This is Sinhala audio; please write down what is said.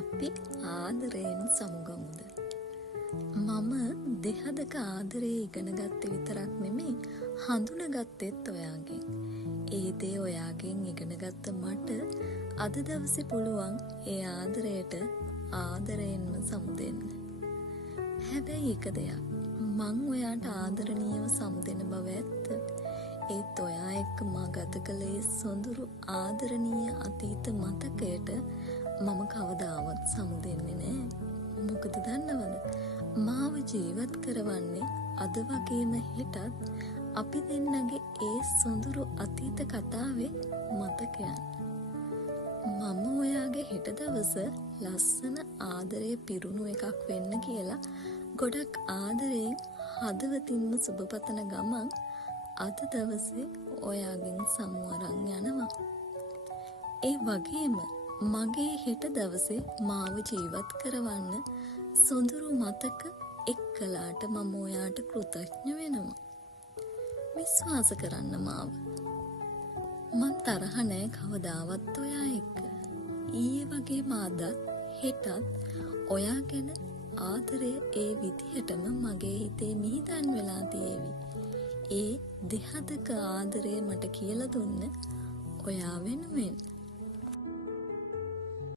අපි ආදරයෙන් සමුගමුද? මම දෙහදක ආදරේ ඉගෙන ගත්තේ විතරක් නෙමෙයි හඳුනාගත්තෙත් ඔයාගෙන්. ඒ දේ ඔයාගෙන් ඉගෙන ගත්ත මට අද දවසේ පුළුවන් ඒ ආදරයට ආදරයෙන්ම සමුදෙන්න. හැබැයි එක දෙයක්, මං ඔයාට ආදරණීයව සමුදෙන බව ඇත්ත. ඒත් ඔයා එක්ක මා ගත කළේ සොඳුරු ආදරණීය අතීත මතකයට මම කවදාවත් සමුදෙන්නේ නෑ. මොකද දන්නවද? මාව ජීවත් කරවන්නේ අද වගේම හෙටත් අපි දෙන්නගේ ඒ සොඳුරු අතීත කතාවේ මතකයන්. මම ඔයාගේ හෙට දවස ලස්සන ආදරේ පිරුණු එකක් වෙන්න කියලා ගොඩක් ආදරයෙන් හදවතින්ම සුබපතන ගමන් අද දවසේ ඔයාගෙන් සමු අරන් යනවා. ඒ වගේම මගේ හෙට දවසේ මාව ජීවත් කරවන්න සොඳුරු මතක එක්කලාට මම ඔයාට කෘතඥ වෙනවා. විශ්වාස කරන්න මාව. මං තරහ නෑ කවදාවත් ඔයා එක්ක. ඊයේ වගේ මාදත් හෙටත් ඔයා ගැන ආදරය ඒ විදිහටම මගේ හිතේ මිහිදන් වෙලා තියෙවි. ඒ දෙහදක ආදරය මට කියලා දුන්න ඔයා වෙනුවෙන්.